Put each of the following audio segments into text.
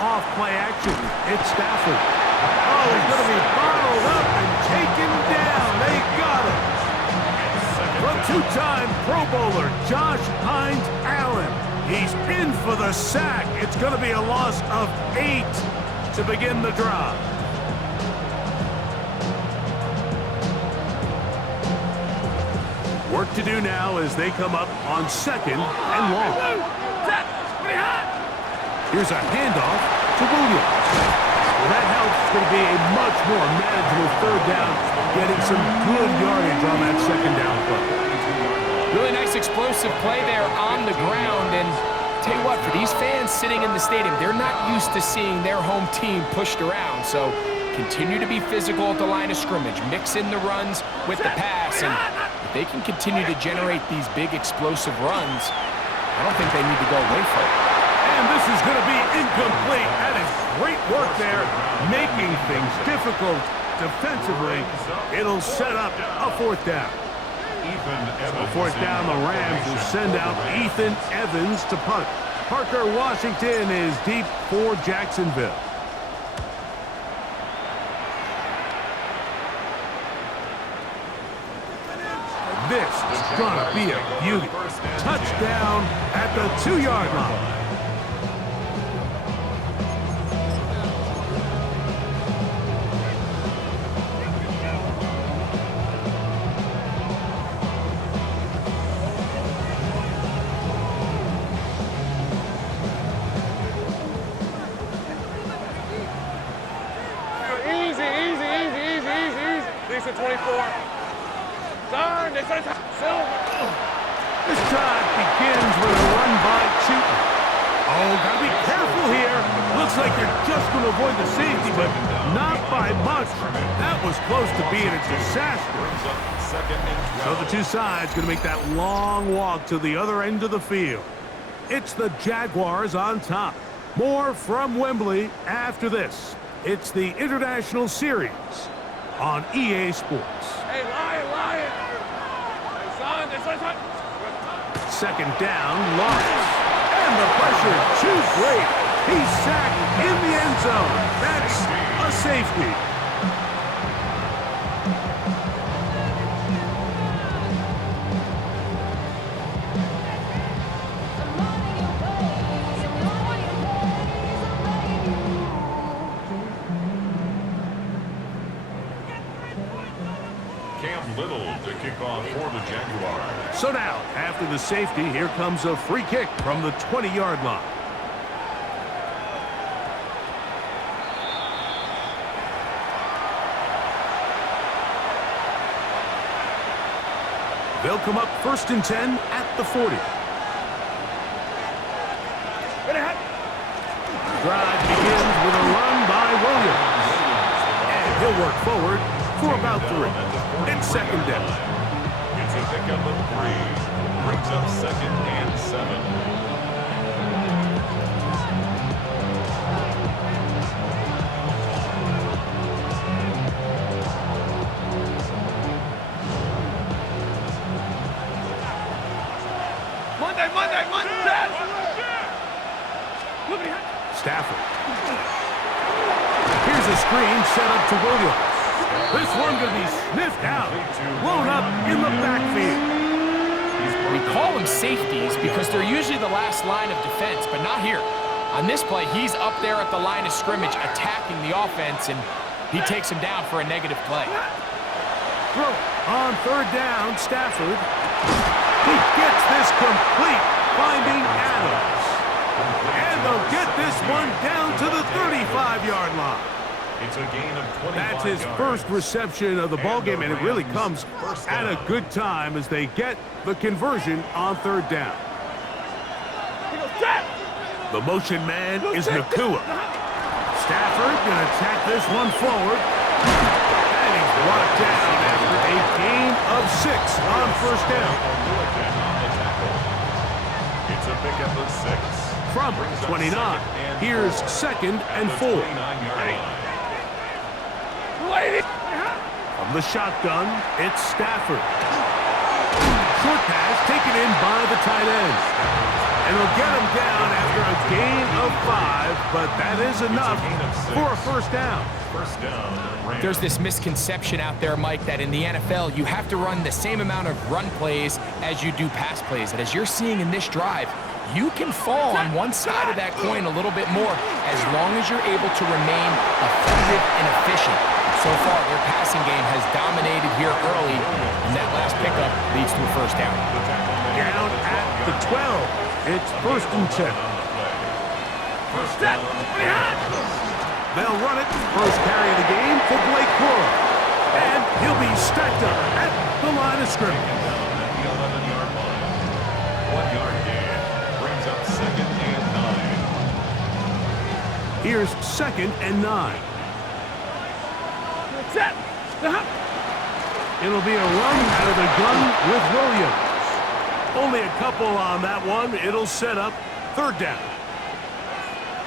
Off play action. It's Stafford. Oh, he's going to be bottled up and taken down. They got him. From two-time Pro Bowler Josh Hines Allen. He's in for the sack. It's going to be a loss of 8 to begin the drive. Work to do now as they come up on 2nd and long. Here's a handoff to Williams. Well, that helps. It's going to be a much more manageable 3rd down, getting some good yardage on that 2nd down play. Really nice explosive play there on the ground. And tell you what, for these fans sitting in the stadium, they're not used to seeing their home team pushed around. So continue to be physical at the line of scrimmage. Mix in the runs with the pass. And if they can continue to generate these big explosive runs, I don't think they need to go away from it. And this is going to be incomplete. That is great work there, making things difficult defensively. It'll set up a 4th down. So 4th down, the Rams will send out Ethan Evans to punt. Parker Washington is deep for Jacksonville. This is going to be a beauty. Touchdown at the 2-yard line. Easy. 24. Turn. This drive begins with a run by Chuton. Oh, gotta be careful here. Looks like they're just going to avoid the safety, but not by much. That was close to being a disaster. So the two sides going to make that long walk to the other end of the field. It's the Jaguars on top. More from Wembley after this. It's the International Series on EA Sports. Hey, Lion. Hey, son. 2nd down, Lawrence. And the pressure, too great. He's sacked in the end zone. That's a safety. To kick off for the Jaguars. So now, after the safety, here comes a free kick from the 20-yard line. They'll come up 1st and 10 at the 40. Drive begins with a run by Williams. And he'll work forward for about 3. It's 2nd down. It's a pickup of 3. Brings up 2nd and 7. Monday. Stafford. Here's a screen set up to Williams. This one going to be sniffed out, blown up in the backfield. We call them safeties because they're usually the last line of defense, but not here. On this play, he's up there at the line of scrimmage attacking the offense, and he takes him down for a negative play. Throw on 3rd down, Stafford. He gets this complete, finding Adams. And they'll get this one down to the 35-yard line. It's a gain of 25 That's his yards. first reception of the ballgame, and it really comes at a good time as they get the conversion on 3rd down. The motion man is Nakua. Stafford going to tack this one forward. And he's brought down after a gain of 6 on 1st down. It's a pickup of 6. From 29, here's 2nd and 4. From the shotgun, it's Stafford. Short pass taken in by the tight end. And he'll get him down after a gain of 5, but that is enough for a first down. First down, Rams. There's this misconception out there, Mike, that in the NFL, you have to run the same amount of run plays as you do pass plays. And as you're seeing in this drive, you can fall on one side of that coin a little bit more as long as you're able to remain effective and efficient. So far, their passing game has dominated here early, and that last pickup leads to a first down. Down at the 12. It's first and 10. First down, They'll run it. First carry of the game for Blake Corum. And he'll be stacked up at the line of scrimmage. down at the 11-yard line. 1-yard gain brings up second and 9. Here's second and 9. Set. It'll be a run out of the gun with Williams. Only a couple on that one. It'll set up third down.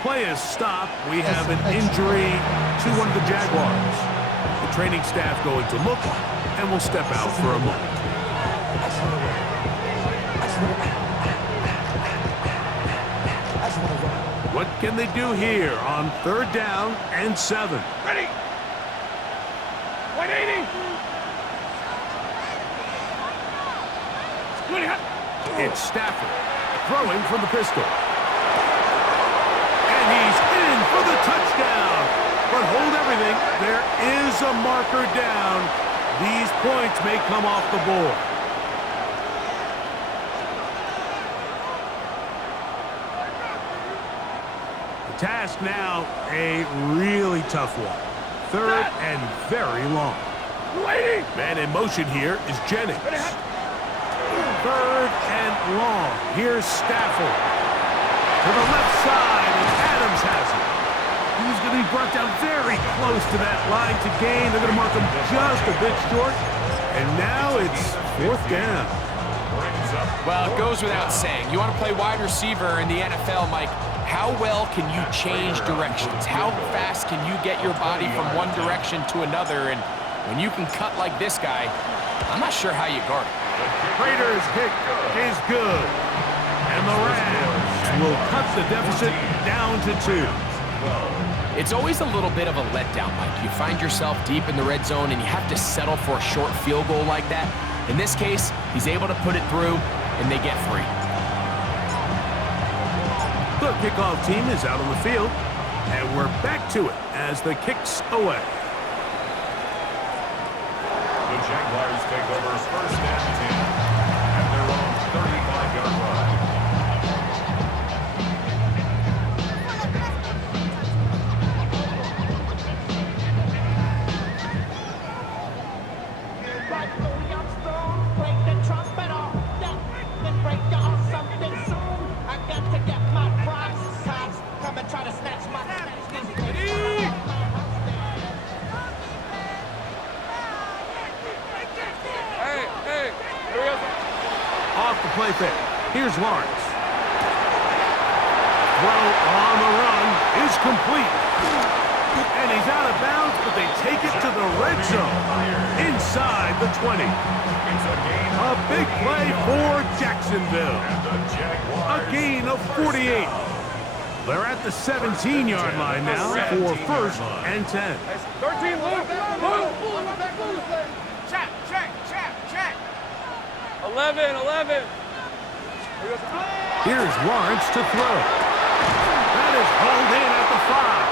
Play is stopped. We have an injury to one of the Jaguars. The training staff going to look, and we'll step out for a moment. What can they do here on third down and 7? Ready. 180. It's Stafford throwing from the pistol. And he's in for the touchdown. But hold everything. There is a marker down. These points may come off the board. The task now, a really tough one. Third and very long. Man in motion here is Jennings. Third and long. Here's Stafford. To the left side, and Adams has it. He's going to be brought down very close to that line to gain. They're going to mark him just a bit short. And now it's fourth down. Well, it goes without saying. You want to play wide receiver in the NFL, Mike. How well can you change directions? How fast can you get your body from one direction to another? And when you can cut like this guy, I'm not sure how you guard it. Raiders' kick is good. And the Rams will cut the deficit down to 2. It's always a little bit of a letdown, Mike. You find yourself deep in the red zone and you have to settle for a short field goal like that. In this case, he's able to put it through and they get free. The kickoff team is out on the field, and we're back to it as the kick's away. The Jaguars take over first and 10 at their own 35-yard line. Off the play fake. Here's Lawrence. Throw on the run is complete. And he's out of bounds, but they take it to the red zone. Inside the 20. A big play for Jacksonville. A gain of 48. They're at the 17-yard line now for first and 10. 13, move. Check. 11. Here's Lawrence to throw. That is hauled in at the 5.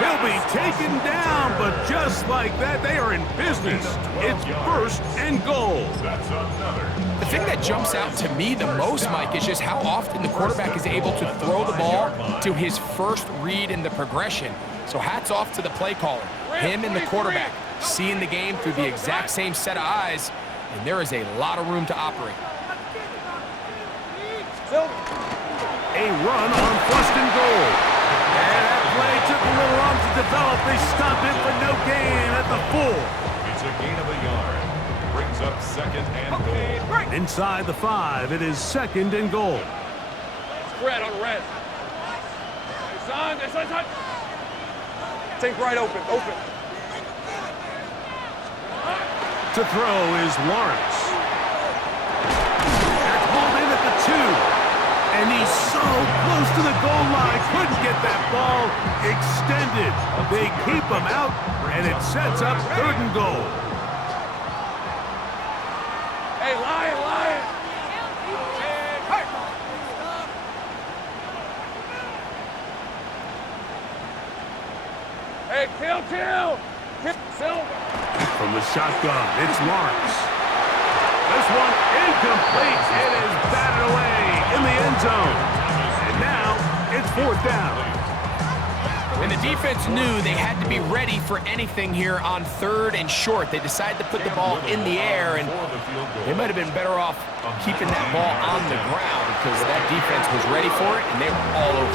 He'll be taken down, but just like that, they are in business. It's first and goal. The thing that jumps out to me the most, Mike, is just how often the quarterback is able to throw the ball to his first read in the progression. So hats off to the play caller. Him and the quarterback seeing the game through the exact same set of eyes, and there is a lot of room to operate. A run on first and goal. And that play took a little long to develop. They stopped it for no gain at the 4. It's a gain of a yard. Brings up second and goal. Inside the 5, it is second and goal. Spread on red. Son. Take right open. To throw is Lawrence. That's pulled in at the 2. And he's so close to the goal line. Couldn't get that ball extended. They keep him out, and it sets up 3rd and goal. Hey, Lion, Lion. Hey, kill. Silver. From the shotgun, it's Lawrence. This one incomplete. It is batted away in the end zone. And now it's 4th down. And the defense knew they had to be ready for anything here on 3rd and short. They decided to put the ball in the air, and they might have been better off keeping that ball on the ground because that defense was ready for it, and they were all over it.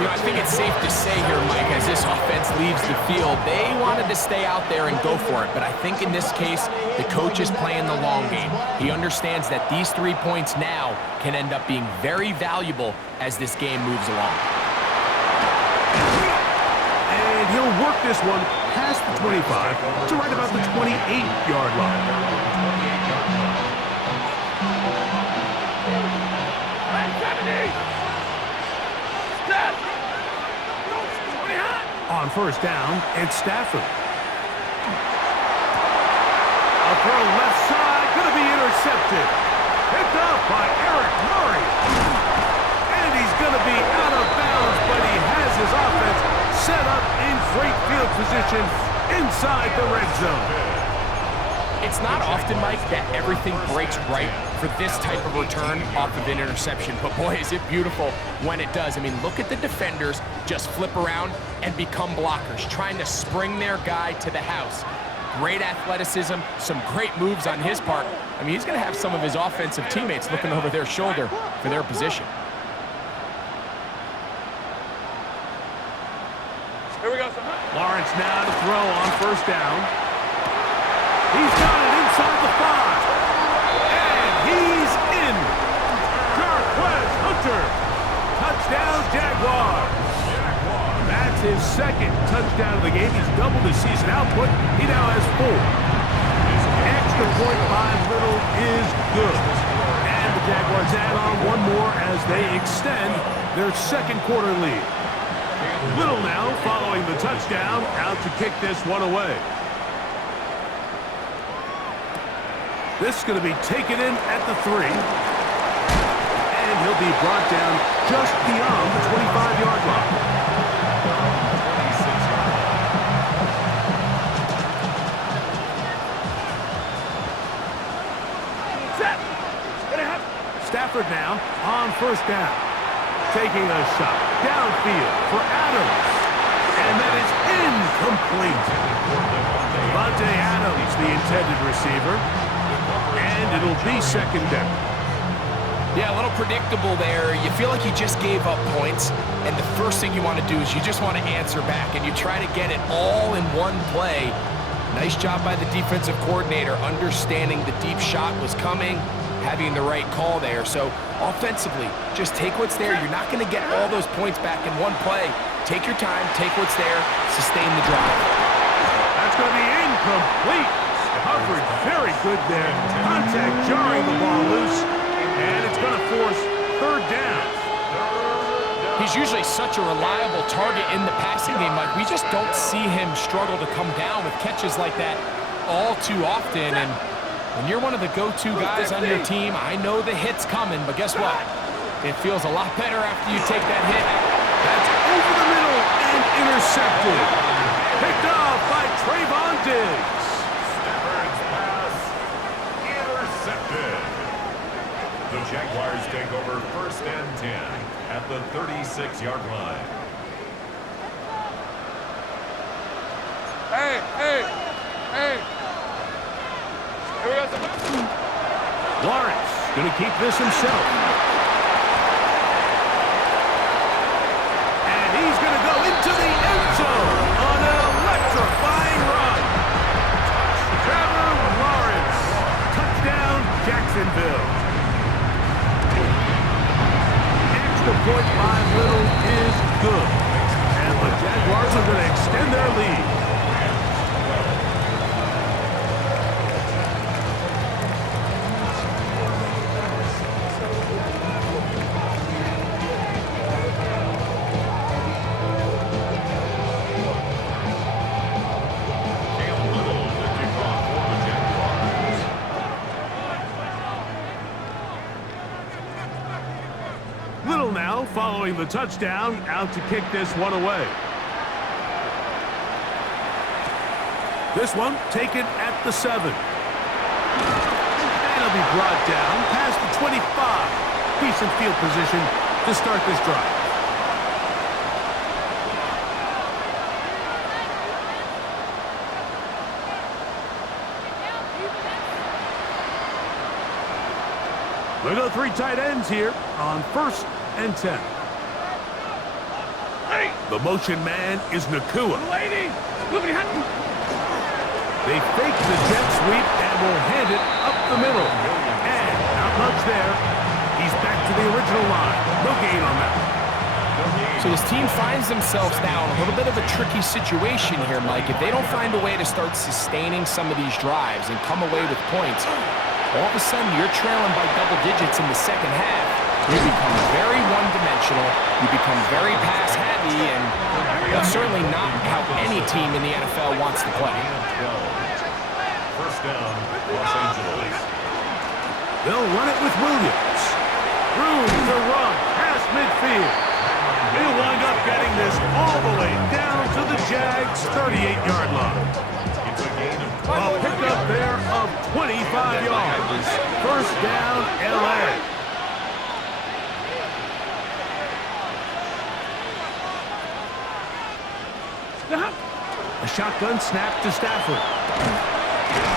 You know, I think it's safe to say here, Mike, as this offense leaves the field, they wanted to stay out there and go for it. But I think in this case, the coach is playing the long game. He understands that these 3 points now can end up being very valuable as this game moves along. And he'll work this one past the 25 to right about the 28-yard line. On 1st down, it's Stafford. A throw left side, going to be intercepted. Picked up by Eric Murray. And he's going to be out of bounds, but he has his offense set up in great field position inside the red zone. It's not often, Mike, that everything breaks right for this type of return off of an interception. But boy, is it beautiful when it does. I mean, look at the defenders just flip around and become blockers, trying to spring their guy to the house. Great athleticism, some great moves on his part. I mean, he's going to have some of his offensive teammates looking over their shoulder for their position. Here we go, son. Lawrence now to throw on 1st down. He's got it inside the 5. And he's in. Jarquez Hunter. Touchdown, Jaguars. That's his 2nd touchdown of the game. He's doubled his season output. He now has 4. Extra point by Little is good. And the Jaguars add on one more as they extend their 2nd quarter lead. Little now following the touchdown, out to kick this one away. This is going to be taken in at the 3. And he'll be brought down just beyond the 25-yard line. Stafford now on 1st down. Taking a shot downfield for Adams. And that is incomplete. Devontae Adams, the intended receiver. And it'll be 2nd down. Yeah, a little predictable there. You feel like you just gave up points, and the first thing you want to do is you just want to answer back, and you try to get it all in one play. Nice job by the defensive coordinator, understanding the deep shot was coming, having the right call there. So offensively, just take what's there. You're not going to get all those points back in one play. Take your time, take what's there, sustain the drive. That's going to be incomplete. Coverage very good there. Contact jarring the ball loose. And it's going to force 3rd down. He's usually such a reliable target in the passing game, Mike. We just don't see him struggle to come down with catches like that all too often. And when you're one of the go-to guys on your team, I know the hit's coming, but guess what? It feels a lot better after you take that hit. That's over the middle and intercepted. Picked off by Trayvon Diggs. Stafford's pass intercepted. The Jaguars take over 1st and 10 at the 36-yard line. Hey. Here we go, son. Lawrence going to keep this himself. And he's going to go into the end zone on an electrifying run. Trevor Lawrence. Touchdown, Jacksonville. Extra point by Little is good. And the Jaguars are going to extend their lead. following the touchdown, out to kick this one away. This one taken at the 7. And it'll be brought down past the 25. Decent field position to start this drive. We go 3 tight ends here on 1st and 10. Hey, The motion man is Nakua. lady! They fake the jet sweep and will hand it up the middle. And not much there. He's back to the original line. No gain on that. So this team finds themselves now in a little bit of a tricky situation here, Mike. If they don't find a way to start sustaining some of these drives and come away with points, all of a sudden you're trailing by double digits in the second half. You become very one-dimensional. You become very pass-heavy, and that's certainly not how any team in the NFL wants to play. First down, Los Angeles. They'll run it with Williams. Room to run past midfield. He'll wind up getting this all the way down to the Jags' 38-yard line. It's a gain of A pickup there of 25 yards. First down, L.A. A shotgun snap to Stafford.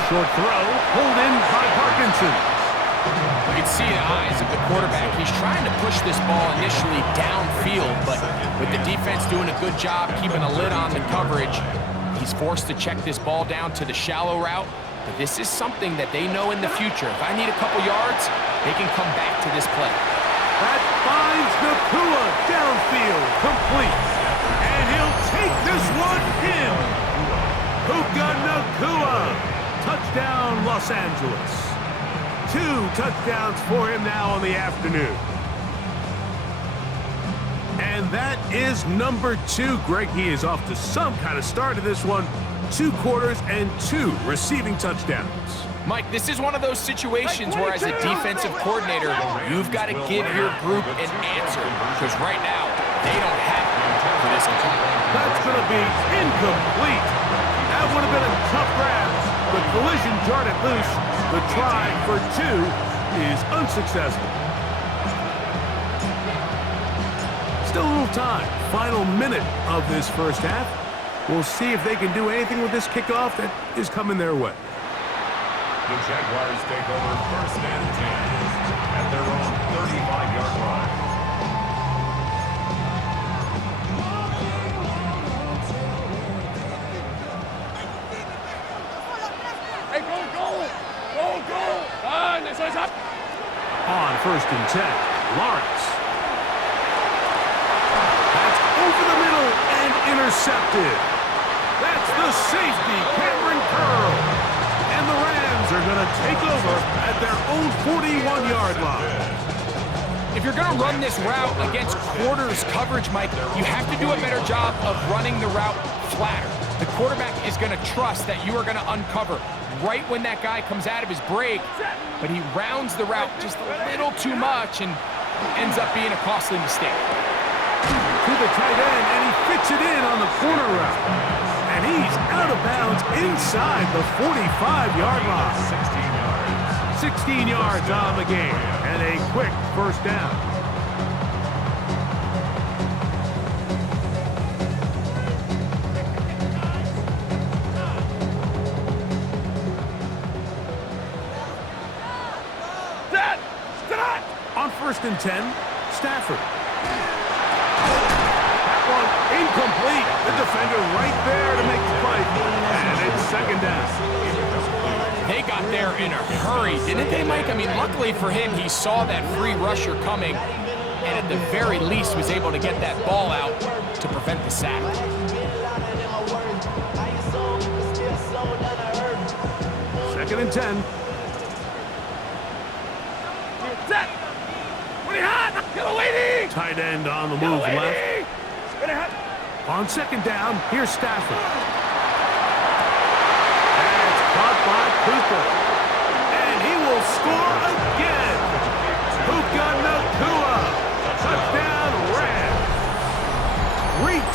Short throw, pulled in by Parkinson. You can see the eyes of the quarterback. He's trying to push this ball initially downfield, but with the defense doing a good job keeping a lid on the coverage, he's forced to check this ball down to the shallow route. But this is something that they know in the future. If I need a couple yards, they can come back to this play. That finds Nakua downfield, complete. And he'll take this one in. Puka Nakua. Touchdown, Los Angeles. 2 touchdowns for him now on the afternoon. And that is number 2. Greg, he is off to some kind of start of this one. 2 quarters and 2 receiving touchdowns. Mike, this is one of those situations where as a defensive coordinator, you've got to give your group an answer. Because right now, they don't have it for this game. That's going to be incomplete. That would have been a tough grab. The collision jarred it loose. The try for 2 is unsuccessful. Still a little time. Final minute of this first half. We'll see if they can do anything with this kickoff that is coming their way. The Jaguars take over 1st and 10 at their own 35-yard line. Hey, go! Ah, next one's up. On 1st and 10, Lawrence. That's over the middle and intercepted. That's the safety, Cameron Curl. And the Rams are going to take over at their own 41-yard line. If you're going to run this route against quarters coverage, Mike, you have to do a better job of running the route flatter. The quarterback is going to trust that you are going to uncover right when that guy comes out of his break, but he rounds the route just a little too much and ends up being a costly mistake. To the tight end, and he fits it in on the corner route. And he's out of bounds inside the 45-yard line. 16 yards on the game, and a quick first down. On 1st and 10, Stafford. That one incomplete. The defender right there to make the play. And it's 2nd down. They got there in a hurry, didn't they, Mike? I mean, luckily for him, he saw that free rusher coming and at the very least was able to get that ball out to prevent the sack. 2nd and 10. Tight end on the move left. On 2nd down, here's Stafford. And it's caught by Puka. And he will score again. Puka Nakua. Touchdown,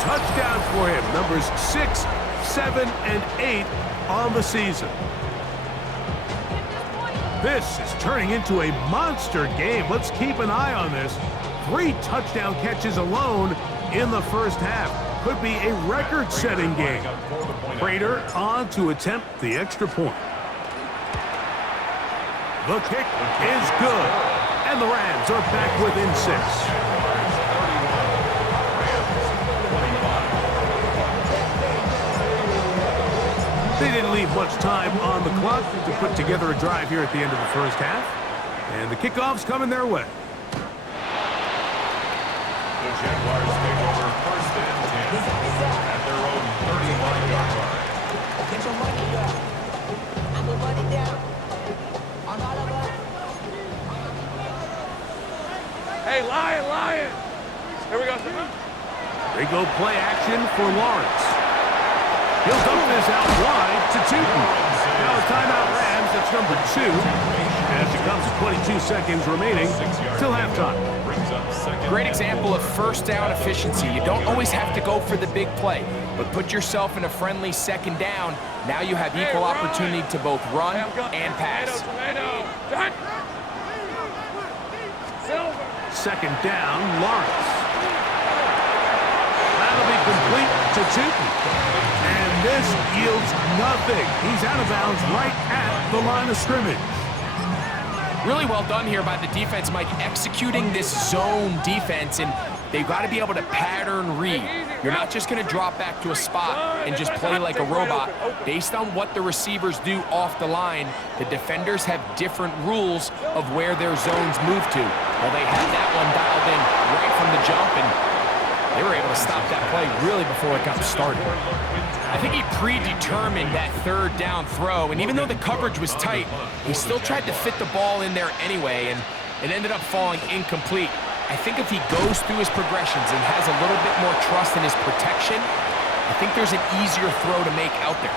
touchdowns for him. Numbers 6, 7, and 8 on the season. This is turning into a monster game. Let's keep an eye on this. 3 touchdown catches alone in the first half. Could be a record-setting game. Prater on to attempt the extra point. The kick is good, and the Rams are back within 6. They didn't leave much time on the clock to put together a drive here at the end of the first half. And the kickoff's coming their way. The Jaguars take over first and 10 at their own 35-yard line. Get your money up. I'm the money down. On all of us. Hey, Lion! Here we go, sir. They go play action for Lawrence. He'll dump this out wide to Tootin. Now a timeout Rams, that's number 2. As it comes to 22 seconds remaining till halftime. Great example of first down efficiency. You don't always have to go for the big play, but put yourself in a friendly second down. Now you have equal opportunity to both run and pass. Second down, Lawrence. That'll be complete to Tootin. And this yields nothing. He's out of bounds right at the line of scrimmage. Really well done here by the defense, Mike, executing this zone defense, and they've got to be able to pattern read. You're not just going to drop back to a spot and just play like a robot. Based on what the receivers do off the line, the defenders have different rules of where their zones move to. Well, they had that one dialed in right from the jump, and they were able to stop that play really before it got started. I think he predetermined that third down throw, and even though the coverage was tight, he still tried to fit the ball in there anyway, and it ended up falling incomplete. I think if he goes through his progressions and has a little bit more trust in his protection, I think there's an easier throw to make out there.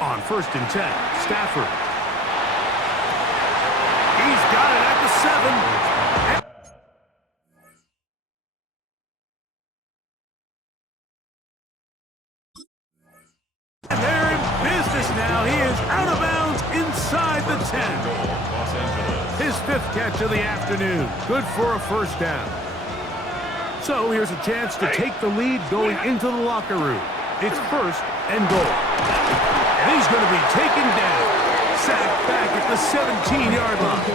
On first and 10, Stafford. He's got it at the 7. And they're in business now. He is out of bounds inside the 10. His 5th catch of the afternoon. Good for a first down. So here's a chance to take the lead going into the locker room. It's first and goal. And he's going to be taken down. Sacked back at the 17-yard line.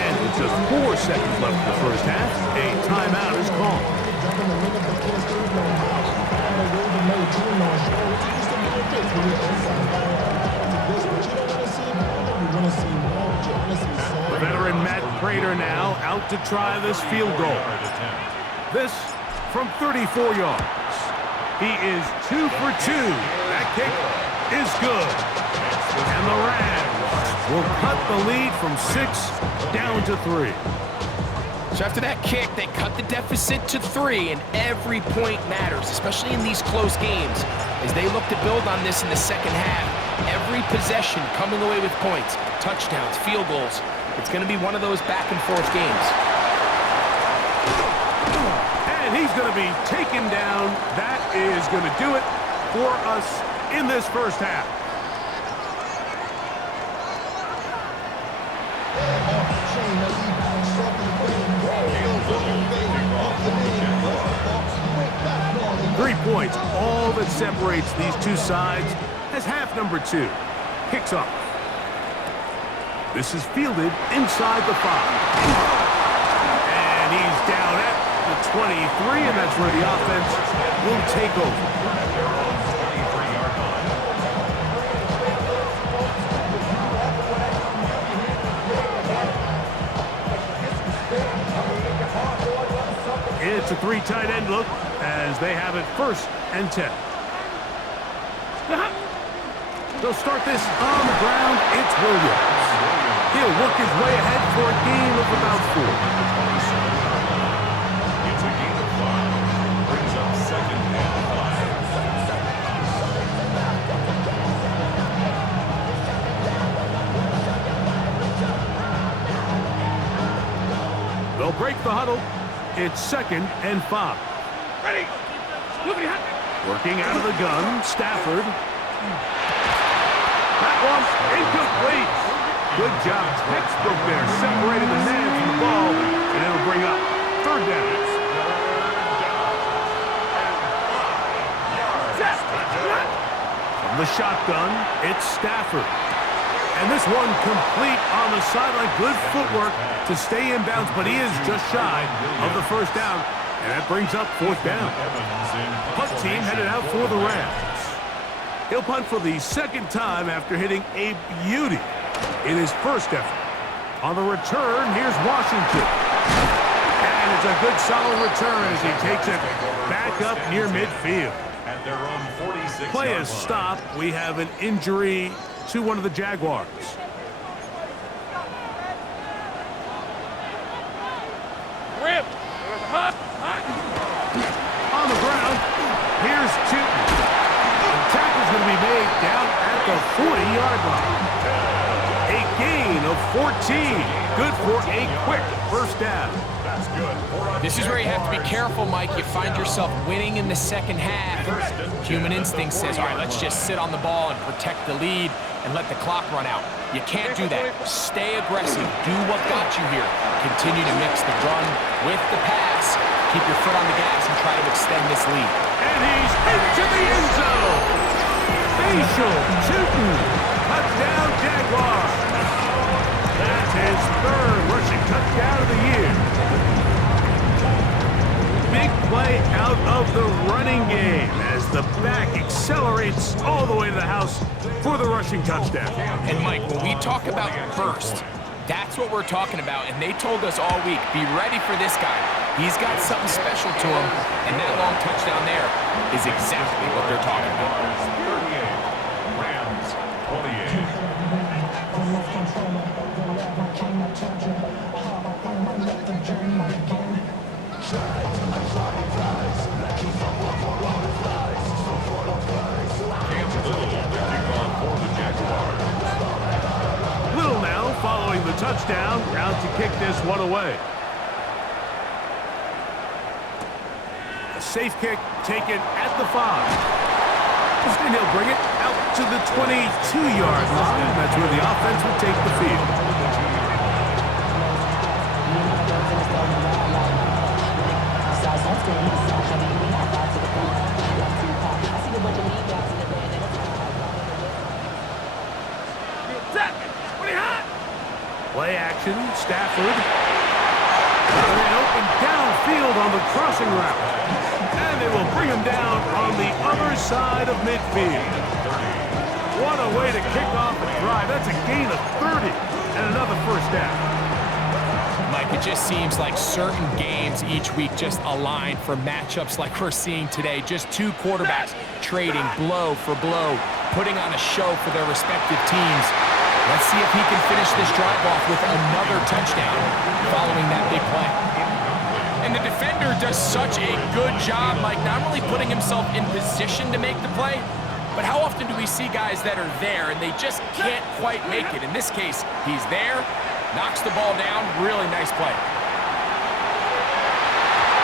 And with just 4 seconds left in the first half, a timeout is called. The veteran Matt Prater now out to try this field goal. This from 34 yards. He is 2 for 2. That kick is good. And the Rams will cut the lead from 6 down to 3. So after that kick, they cut the deficit to 3, and every point matters, especially in these close games. As they look to build on this in the second half, every possession coming away with points, touchdowns, field goals. It's going to be one of those back-and-forth games. And he's going to be taken down. That is going to do it for us in this first half. Points, all that separates these two sides as half number 2 kicks off. This is fielded inside the 5. And he's down at the 23, and that's where the offense will take over. It's a 3 tight end look as they have it first and 10. They'll start this on the ground. It's Williams. He'll work his way ahead for a gain of about 4. It's a gain of 5. Brings up second and 5. break the huddle. It's 2nd and 5. Ready. Look at Working out of the gun, Stafford. That one's incomplete. Good job, textbook there, separating the man from the ball, and it'll bring up 3rd down. From the shotgun, it's Stafford. And this one complete on the sideline. Good footwork to stay in bounds, but he is just shy of the 1st down. And that brings up 4th down. Punt team headed out for the Rams. He'll punt for the 2nd time after hitting a beauty in his 1st effort. On the return, here's Washington. And it's a good solid return as he takes it back up near midfield. Play is stopped. We have an injury to one of the Jaguars. Rip. On the ground, here's Chipman. The tackle's going to be made down at the 40-yard line. A gain of 14. Good for a quick 1st down. This is where you have to be careful, Mike. You find yourself winning in the 2nd half. Human instinct says, all right, let's just sit on the ball and protect the lead and let the clock run out. You can't do that. Stay aggressive. Do what got you here. Continue to mix the run with the pass. Keep your foot on the gas and try to extend this lead. And he's into the end zone. Facial shooting. Touchdown, Jaguars. That's his 3rd rushing touchdown of the year. Big play out of the running game as the back accelerates all the way to the house for the rushing touchdown. And Mike, when we talk about burst, that's what we're talking about. And they told us all week, be ready for this guy. He's got something special to him. And that long touchdown there is exactly what they're talking about. 38, Rams, 28. Little now following the touchdown, out to kick this one away. A safe kick taken at the 5. And he'll bring it out to the 22-yard line. That's where the offense will take the field. Play action, Stafford. And they open downfield on the crossing route. And they will bring him down on the other side of midfield. What a way to kick off a drive. That's a gain of 30 and another 1st down. Mike, it just seems like certain games each week just align for matchups like we're seeing today. Just 2 quarterbacks trading blow for blow, putting on a show for their respective teams. Let's see if he can finish this drive off with another touchdown following that big play. And the defender does such a good job, Mike, not only putting himself in position to make the play, but how often do we see guys that are there and they just can't quite make it? In this case, he's there, knocks the ball down, really nice play.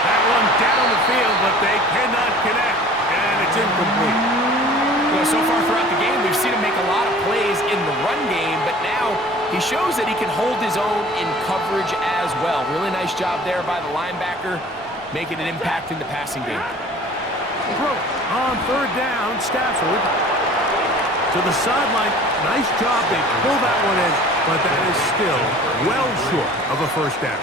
That one down the field, but they cannot connect, and it's incomplete. So far throughout the game, we've seen him make a lot of plays in the run game, but now he shows that he can hold his own in coverage as well. Really nice job there by the linebacker, making an impact in the passing game. On 3rd down, Stafford to the sideline. Nice job. They pull that one in, but that is still well short of a 1st down.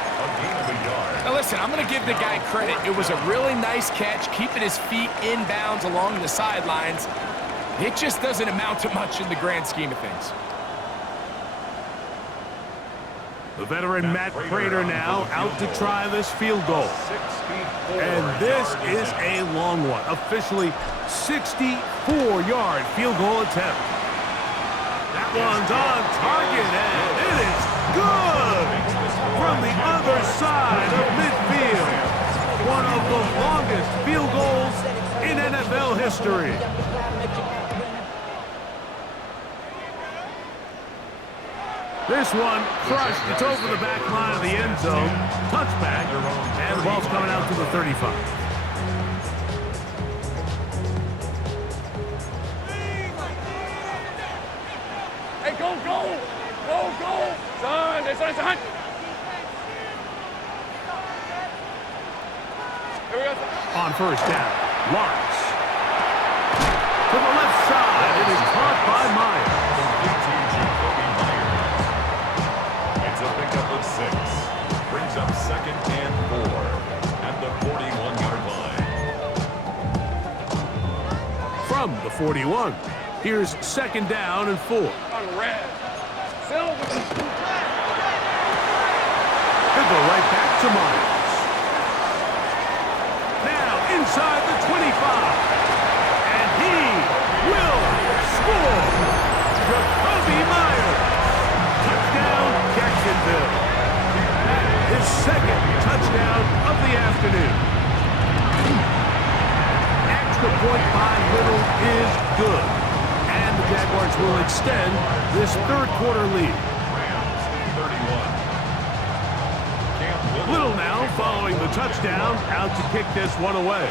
Now listen, I'm going to give the guy credit. It was a really nice catch, keeping his feet in bounds along the sidelines. It just doesn't amount to much in the grand scheme of things. The veteran Matt Prater now out to try this field goal. And this is a long one. Officially 64-yard field goal attempt. That one's on target, and it is good from the other side of midfield. One of the longest field goals in NFL history. This one crushed. It's over the back line of the end zone. Touchback. And the ball's coming out to the 35. Hey, go, go! Go, go! Son. Here we go. On first down, Lawrence. To the left side. It is caught by Myers. It's a pickup of 6. Brings up 2nd and 4 at the 41-yard line. From the 41, here's 2nd down and 4. On red. Silver. He'll go right back to Myers. Now inside the 25. And he will score. Jacoby Myers. Touchdown, Jacksonville. His 2nd touchdown of the afternoon. Extra point by Little is good. And the Jaguars will extend this 3rd quarter lead. Rams 31. Little now following the touchdown, out to kick this one away.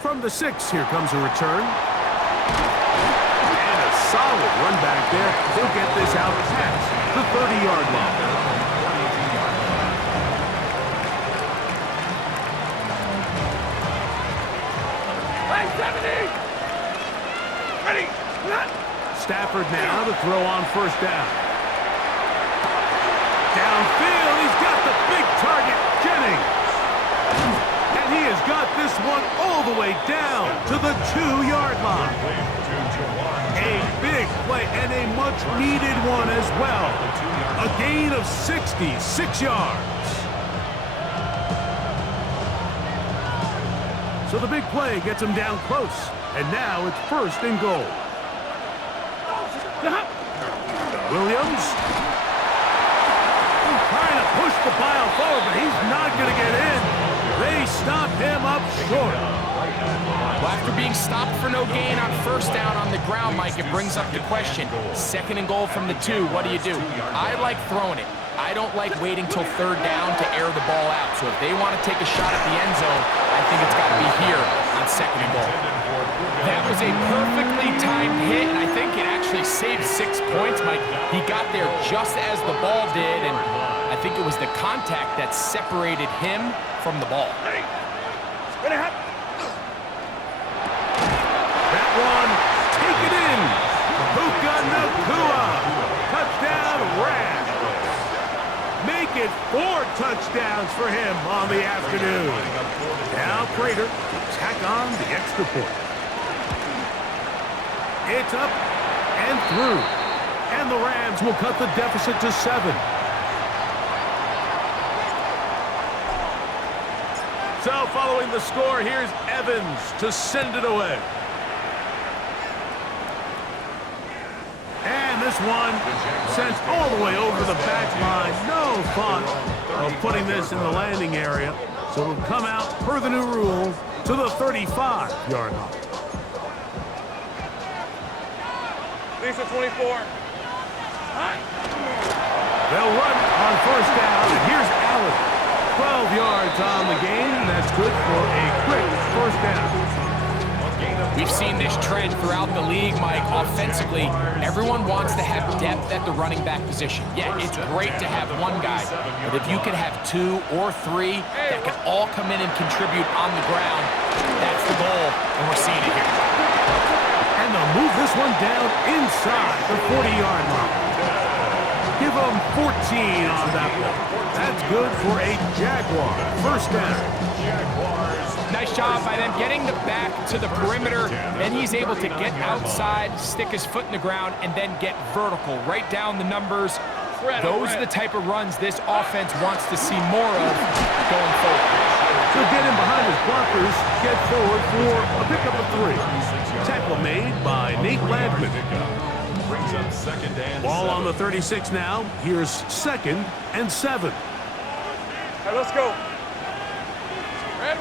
From the 6, here comes a return. And a solid run back there. He'll get this out past the 30-yard line. Hey, 70! Ready! Stafford now to throw on first down. Downfield, he's got the big target, Jennings. And he has got this one all the way down to the 2-yard line. A big play and a much-needed one as well. A gain of 66 yards. So the big play gets him down close. And now it's 1st and goal. Williams. Trying to push the pile forward, but he's not going to get in. They stop him up short. Well, after being stopped for no gain on first down on the ground, Mike, it brings up the question. 2nd and goal from the 2, what do you do? I like throwing it. I don't like waiting till 3rd down to air the ball out. So if they want to take a shot at the end zone, I think it's got to be here on 2nd and goal. That was a perfectly timed hit, and I think it actually saved 6 points, Mike. He got there just as the ball did, and I think it was the contact that separated him from the ball. That one, take it in. Puka Nacua. Touchdown, Rams. Make it 4 touchdowns for him on the afternoon. Now Prater to tack on the extra point. It's up and through. And the Rams will cut the deficit to 7. So following the score, here's Evans to send it away. And this one sent all the way over the back line. No thought of putting this in the landing area. So it'll come out, per the new rule, to the 35-yard line. Lisa 24. They'll run on first down, and here's Allen. 12 yards on the game. That's good for a quick first down. We've seen this trend throughout the league, Mike. Offensively, everyone wants to have depth at the running back position. Yeah, it's great to have one guy, but if you can have 2 or 3 that can all come in and contribute on the ground, that's the goal, and we're seeing it here. And they'll move this one down inside the 40-yard line. Give them 14 on that one. That's good for a Jaguar first down. Nice job by them getting the back to the perimeter. Then he's able to get outside, stick his foot in the ground, and then get vertical. Right down the numbers. Those are the type of runs this offense wants to see more of going forward. So get him behind his blockers, get forward for a pickup of 3. Tackle made by Nate Landman. Brings up 2nd and Ball 7. on the 36 now. Here's 2nd and 7. Hey, let's go. Red.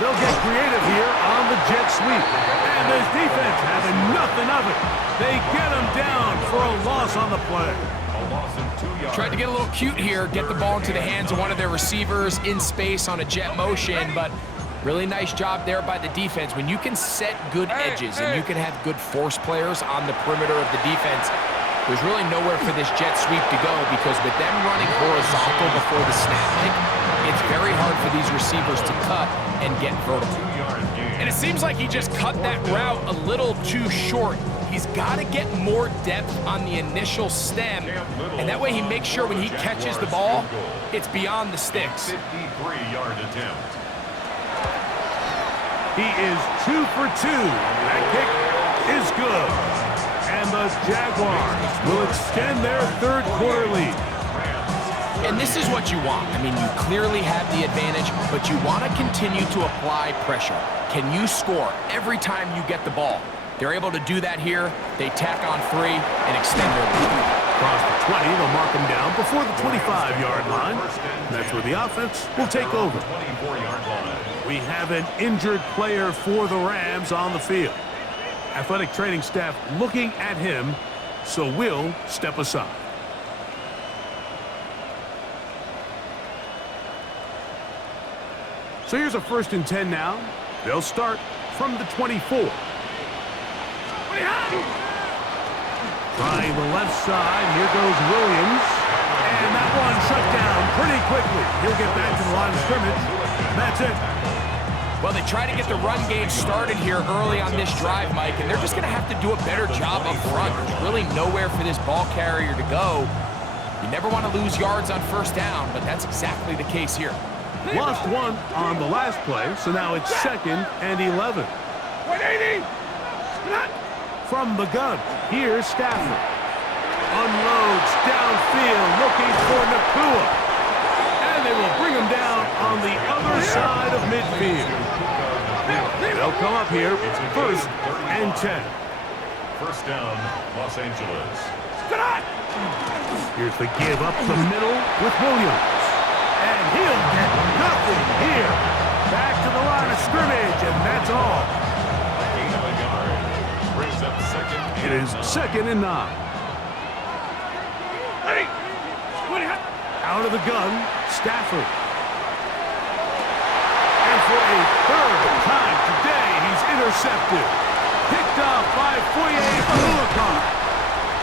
They'll get creative here on the jet sweep. And this defense having nothing of it. They get him down for a loss on the play. A loss of 2 yards. Tried to get a little cute here, get the ball into the hands of one of their receivers in space on a jet motion, but really nice job there by the defense. When you can set good edges and you can have good force players on the perimeter of the defense, there's really nowhere for this jet sweep to go, because with them running horizontal before the snap, it's very hard for these receivers to cut and get vertical. 2-yard gain. And it seems like he just cut that route a little too short. He's got to get more depth on the initial stem, and that way he makes sure when he catches the ball, it's beyond the sticks. 53-yard attempt. He is 2 for 2. That kick is good. And the Jaguars will extend their third quarter lead. And this is what you want. I mean, you clearly have the advantage, but you want to continue to apply pressure. Can you score every time you get the ball? They're able to do that here. They tack on 3 and extend their lead. Across the 20, they'll mark him down before the 25-yard line. That's where the offense will take over. 24-yard line. We have an injured player for the Rams on the field. Athletic training staff looking at him, so we'll step aside. So here's a 1st and 10 now. They'll start from the 24. Trying the left side. Here goes Williams. And that one shut down pretty quickly. He'll get back to the line of scrimmage. That's it. Well, they try to get the run game started here early on this drive, Mike, and they're just going to have to do a better job up front. There's really nowhere for this ball carrier to go. You never want to lose yards on 1st down, but that's exactly the case here. Lost 1 on the last play, so now it's 2nd and 11. 180. From the gun, here's Stafford. Unloads downfield, looking for Nakua. And they will bring him down on the other side of midfield. They'll come up here, 1st and 10. 1st down, Los Angeles. Here's the give up the middle with Williams. And he'll get nothing here. Back to the line of scrimmage, and that's all. Gain of a yard. Brings up 2nd. It is 2nd and 9. Out of the gun, Stafford. And for a 3rd time today, he's intercepted. Picked off by Foye.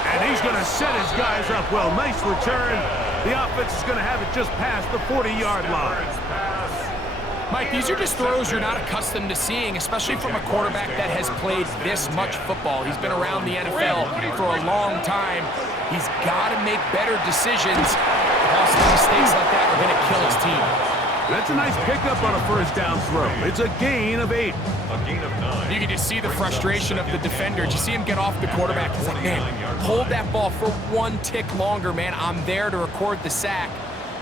And he's going to set his guys up well. Nice return. The offense is going to have it just past the 40-yard line. Mike, these are just throws you're not accustomed to seeing, especially from a quarterback that has played this much football. He's been around the NFL for a long time. He's got to make better decisions. Costly mistakes like that are going to kill his team. That's a nice pickup on a 1st down throw. It's a gain of 8. A gain of 9. You can just see the frustration of the defender. Did you see him get off the quarterback? He's like, man, hold that ball for 1 tick longer, man. I'm there to record the sack.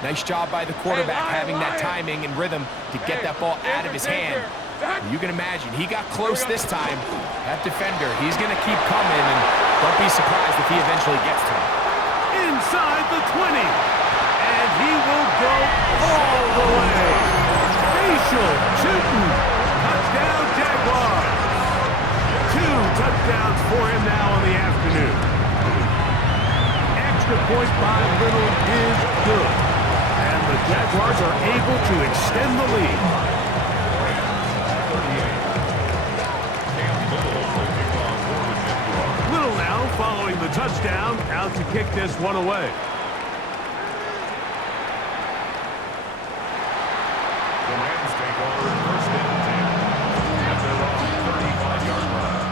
Nice job by the quarterback having that timing and rhythm to get that ball out of his hand. You can imagine, he got close this time. That defender, he's going to keep coming, and don't be surprised if he eventually gets to him. Inside the 20. And he will go all the way. Facial shooting. Touchdown, Jaguars. 2 touchdowns for him now in the afternoon. Extra point by Little is good. And the Jaguars are able to extend the lead. Little now following the touchdown, out to kick this one away. The Rams take over 1st and 10 at their own 35-yard line.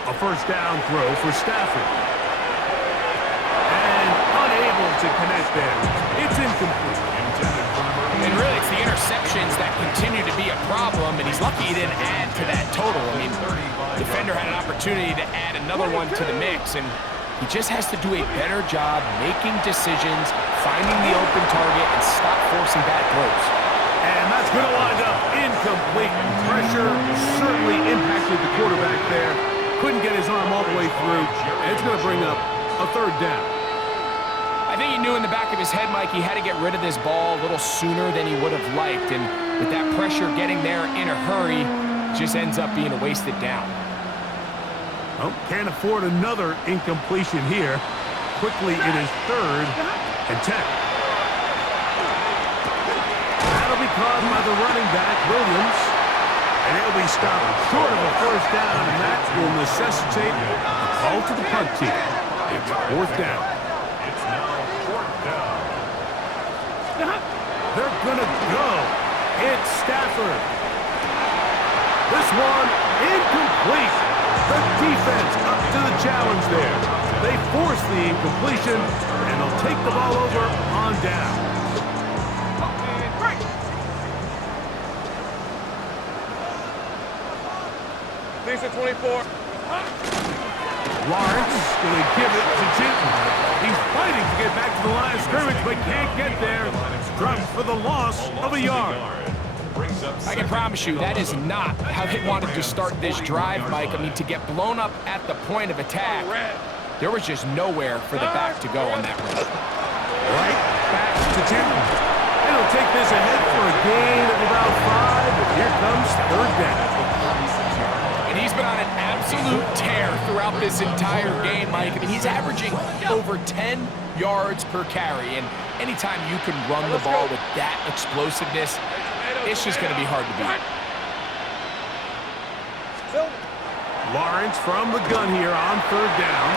A 1st down throw for Stafford. And unable to connect there. It's incomplete. And really, it's the interceptions that continue to be a problem, and he's lucky he didn't add to that total. I mean, the defender had an opportunity to add another one to the mix, and he just has to do a better job making decisions, finding the open target, and stop forcing bad throws. And that's going to wind up incomplete. Pressure certainly impacted the quarterback there. through, and it's going to bring up a third down. I think he knew in the back of his head, Mike, he had to get rid of this ball a little sooner than he would have liked. And with that pressure getting there in a hurry, it just ends up being a wasted down. Well, can't afford another incompletion here. Quickly it is 3rd and 10. That'll be caught by the running back, Williams. And he'll be stopped short of a first down, and that will necessitate a call to the punt team. It's 4th down. It's now 4th down. They're gonna go. It's Stafford. This one incomplete. The defense up to the challenge there. They force the incompletion, and they'll take the ball over on down. These are 24. Lawrence going to give it to Jinton. He's fighting to get back to the line of scrimmage, but can't get there. Dropped for the loss of a yard. I can promise you that is not how they wanted to start this drive, Mike. I mean, to get blown up at the point of attack, there was just nowhere for the back to go on that run. Right back to Jinton. And he'll take this ahead for a gain of about 5, and here comes 3rd down. And he's been on an absolute tear throughout this entire game, Mike. I mean, he's averaging over 10 yards per carry. And anytime you can run the ball with that explosiveness, it's just going to be hard to beat. Lawrence from the gun here on 3rd down.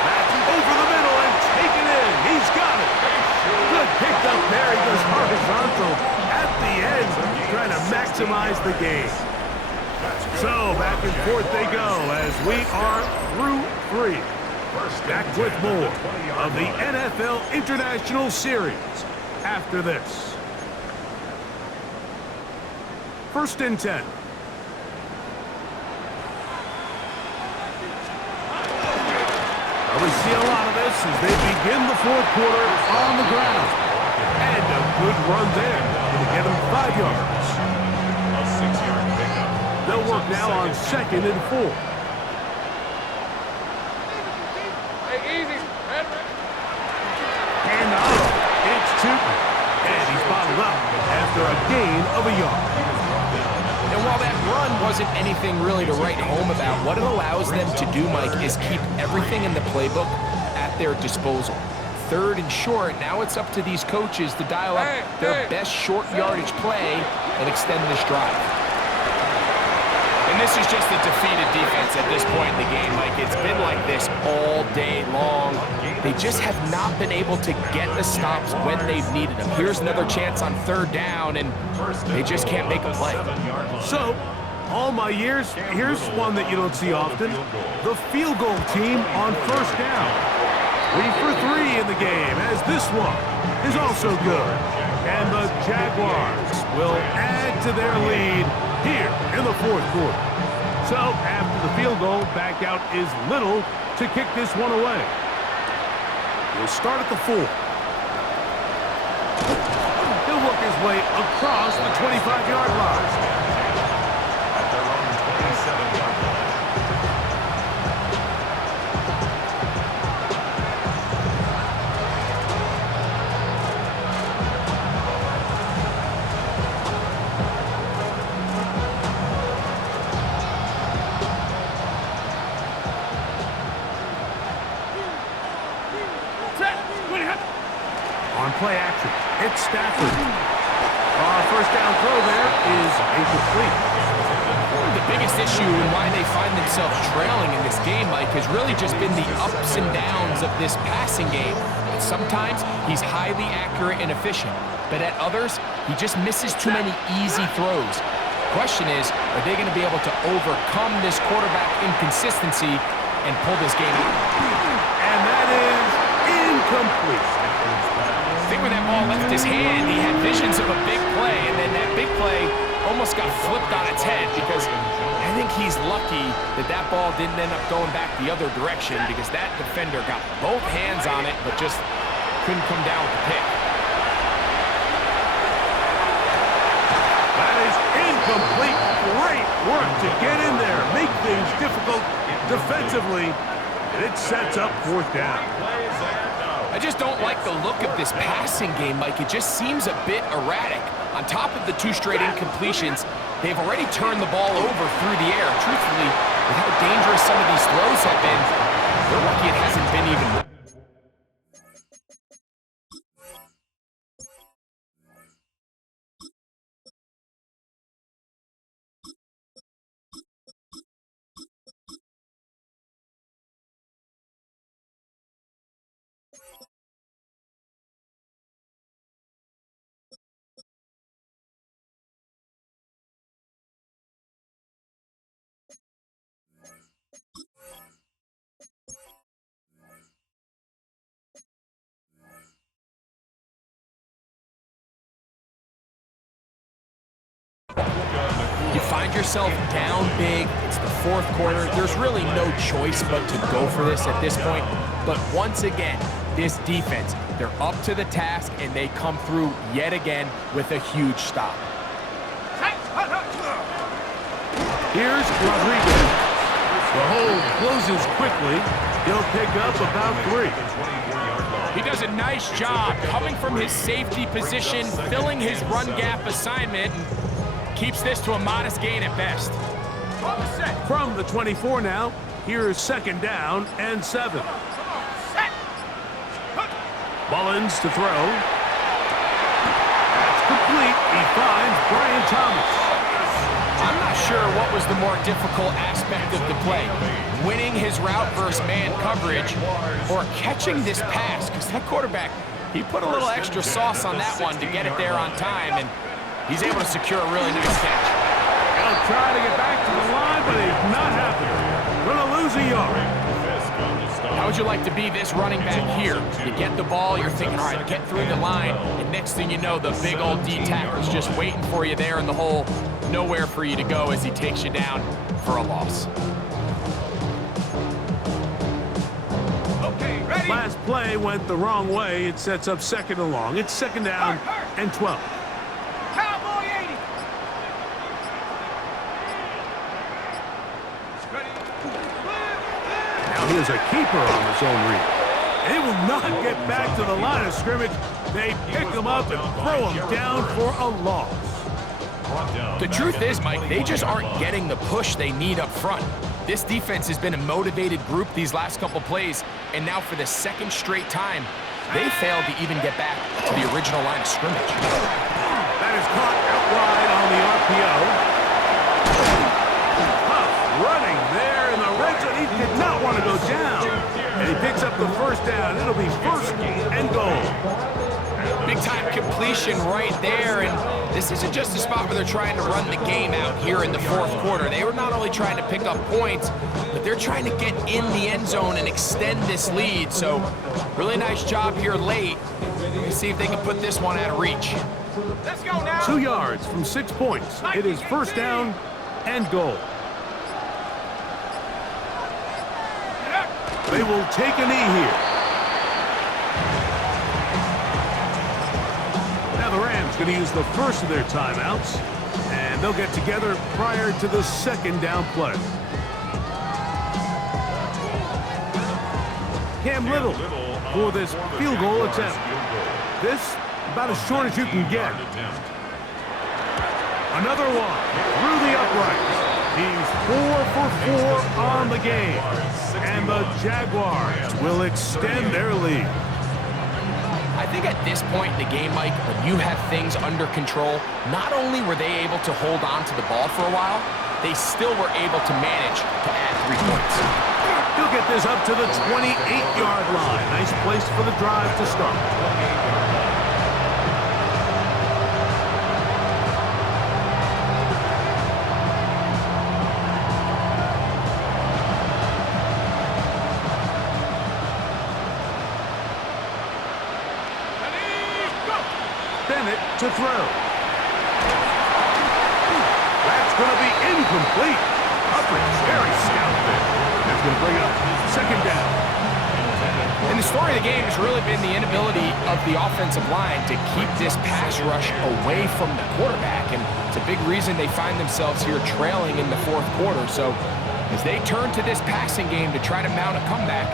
That's over the middle and taken in. He's got it. Good pickup there. He goes horizontal at the end, trying to maximize the game. So, back and forth they go as we are through 3. Back with more of the NFL International Series after this. 1st and 10. Well, we see a lot of this as they begin the 4th quarter on the ground. And a good run there to get them 5 yards. A 6-yard pickup. They'll work now on 2nd and 4. Hey, easy. And it's Tootin. And he's bottled up after a gain of a yard. And while that run wasn't anything really to write home about, what it allows them to do, Mike, is keep everything in the playbook at their disposal. 3rd and short, now it's up to these coaches to dial up their best short yardage play and extend this drive. And this is just a defeated defense at this point in the game, Mike. It's been like this all day long. They just have not been able to get the stops when they've needed them. Here's another chance on 3rd down, and they just can't make a play. So, all my years, here's one that you don't see often. The field goal team on 1st down. 3 for 3 in the game, as this one is also good. And the Jaguars will add to their lead here in the 4th quarter. So, after the field goal, back out is Little to kick this one away. He'll start at the 4. He'll work his way across the 25-yard line. At their own 27-yard line. On play action, it's Stafford. First down throw there is incomplete. The biggest issue and why they find themselves trailing in this game, Mike, has really just been the ups and downs of this passing game. Sometimes he's highly accurate and efficient, but at others, he just misses too many easy throws. The question is, are they going to be able to overcome this quarterback inconsistency and pull this game out? And that is incomplete. I think when that ball left his hand, he had visions of a big play, and then that big play almost got flipped on its head because I think he's lucky that that ball didn't end up going back the other direction because that defender got both hands on it but just couldn't come down with the pick. That is incomplete. Great work to get in there, make things difficult defensively, and it sets up fourth down. I just don't like the look of this passing game, Mike. It just seems a bit erratic. On top of the 2 straight incompletions, they've already turned the ball over through the air. Truthfully, with how dangerous some of these throws have been, they're lucky it hasn't been even. You find yourself down big. It's the 4th quarter. There's really no choice but to go for this at this point. But once again, this defense, they're up to the task, and they come through yet again with a huge stop. Here's Rodriguez. The hole closes quickly. He'll pick up about 3. He does a nice job coming from his safety position, filling his run gap assignment, and keeps this to a modest gain at best. From the 24 now, here's 2nd down and 7. Mullins to throw. That's complete. He finds Brian Thomas. I'm not sure what was the more difficult aspect of the play, winning his route versus man coverage or catching this pass, because that quarterback, he put a little extra sauce on that one to get it there on time, and he's able to secure a really nice catch. He'll try to get back to the line, but it's not happening. Gonna lose a yard. How would you like to be this running back here? You get the ball, you're thinking, all right, get through the line, and next thing you know, the big old D tackle's just waiting for you there in the hole. Nowhere for you to go as he takes you down for a loss. Okay, ready? Last play went the wrong way. It sets up 2nd and long. It's 2nd down and 12. Cowboy 80. Ready? Now here's a keeper on his own read. They will not get back to the line of scrimmage. They pick him up and throw him down for a loss. The truth is, Mike, they just aren't getting the push they need up front. This defense has been a motivated group these last couple plays, and now for the 2nd straight time, they failed to even get back to the original line of scrimmage. That is caught out wide on the RPO. Huff running there in the red zone. He did not want to go down. And he picks up the 1st down. It'll be 1st and goal. Big-time completion right there, and this isn't just a spot where they're trying to run the game out here in the 4th quarter. They were not only trying to pick up points, but they're trying to get in the end zone and extend this lead. So, really nice job here late. Let's see if they can put this one out of reach. Let's go now. 2 yards from 6 points. It is 1st down and goal. They will take a knee here. Now the Rams going to use the first of their timeouts, and they'll get together prior to the 2nd down play. Cam Little for this field goal attempt. This about as short as you can get. Another one through the uprights. He's 4 for 4 on the game. And the Jaguars will extend their lead. I think at this point in the game, Mike, when you have things under control, not only were they able to hold on to the ball for a while, they still were able to manage to add 3 points. He'll get this up to the 28-yard line. Nice place for the drive to start. To throw. That's going to be incomplete. Coverage, very stout there. That's going to bring up 2nd down. And the story of the game has really been the inability of the offensive line to keep this pass rush away from the quarterback. And it's a big reason they find themselves here trailing in the fourth quarter. So as they turn to this passing game to try to mount a comeback,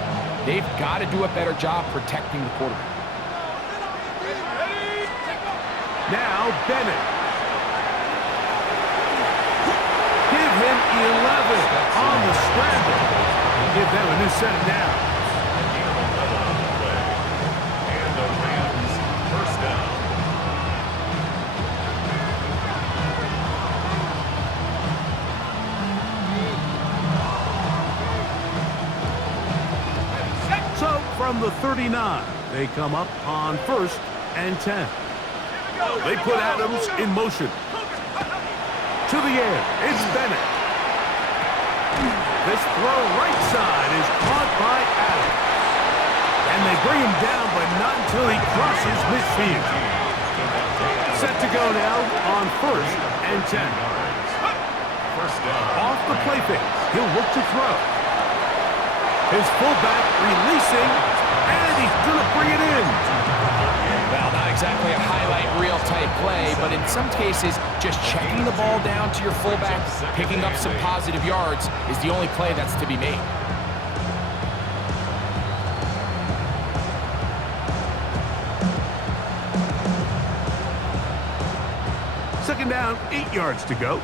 they've got to do a better job protecting the quarterback. Now Bennett. Give him 11 on the scramble. Give them a new set of downs. And the Rams first down. So from the 39, they come up on 1st and 10. They put Adams in motion. To the air, it's Bennett. This throw right side is caught by Adams. And they bring him down, but not until he crosses midfield. Set to go now on 1st and 10. First down. Off the play fake, he'll look to throw. His fullback releasing, and he's going to bring it in. Well, not exactly a highlight reel type play, but in some cases, just checking the ball down to your fullback, picking up some positive yards is the only play that's to be made. Second down, 8 yards to go.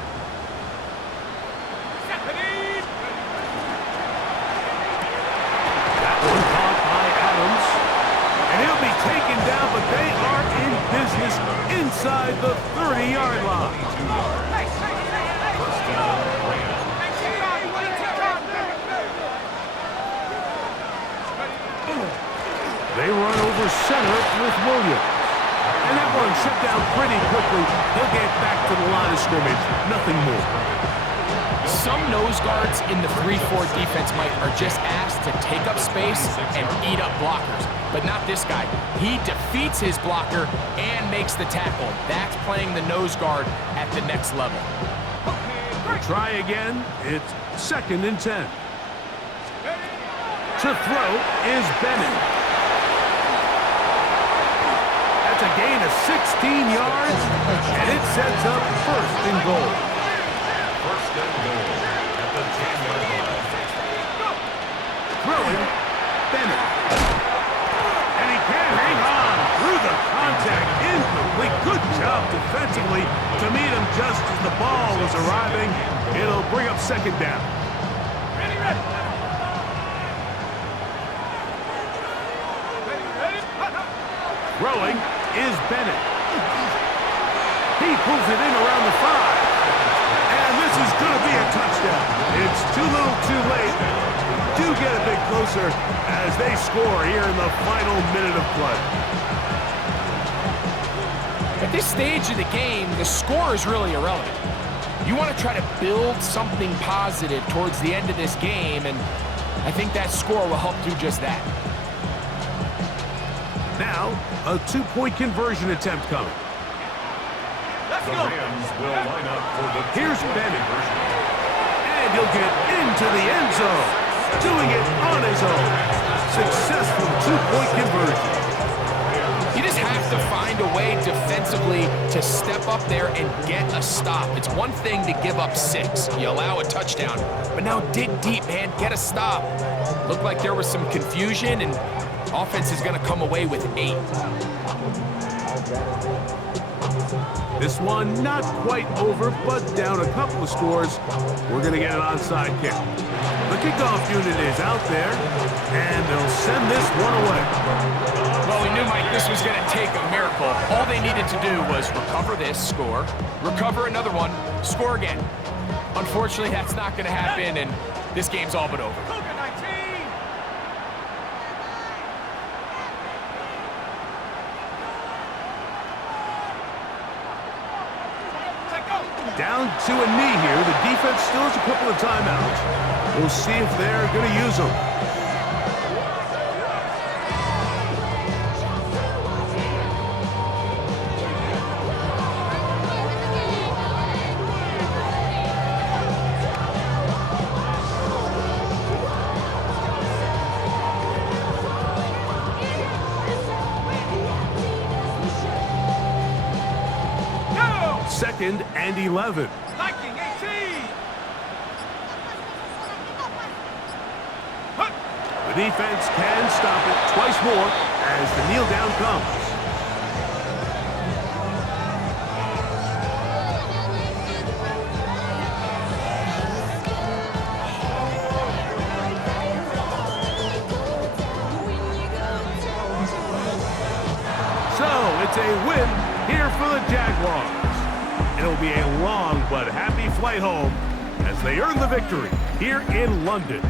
That one caught by Adams. And he'll be taken down, but they are in business inside the 30-yard line. First down, Rams. They run over center with Williams. And that one shut down pretty quickly. He'll get back to the line of scrimmage. Nothing more. Some nose guards in the 3-4 defense, Mike, are just asked to take up space and eat up blockers. But not this guy. He defeats his blocker and makes the tackle. That's playing the nose guard at the next level. Try again. It's 2nd and 10. To throw is Bennett. That's a gain of 16 yards, and it sets up 1st and goal. First and goal at the 10-yard line. Throwing, Bennett. And he can't hang on through the contact. Incomplete. Good job defensively to meet him just as the ball was arriving. It'll bring up 2nd down. Throwing is Bennett. He pulls it in around the 5. And this is going to be a touchdown. It's too little too late. Do get a bit closer as they score here in the final minute of play. At this stage of the game, the score is really irrelevant. You want to try to build something positive towards the end of this game, and I think that score will help do just that. Now, a 2-point conversion attempt coming. The Rams will line up for the Here's two-point Bennett. conversion. And he'll get into the end zone. Doing it on his own. Successful 2-point conversion. You just have to find a way defensively to step up there and get a stop. It's one thing to give up 6. You allow a touchdown. But now dig deep, man. Get a stop. Looked like there was some confusion, and offense is going to come away with 8. This one not quite over, but down a couple of scores. We're going to get an onside kick. The kickoff unit is out there, and they'll send this one away. Well, we knew, Mike, this was going to take a miracle. All they needed to do was recover this, score, recover another one, score again. Unfortunately, that's not going to happen, and this game's all but over. Down to a knee here. The defense still has a couple of timeouts. We'll see if they're going to use them. 2nd and 11. Liking 18. The defense can stop it twice more as the kneel down comes. So it's a win here for the Jaguars. It'll be a long but happy flight home as they earn the victory here in London.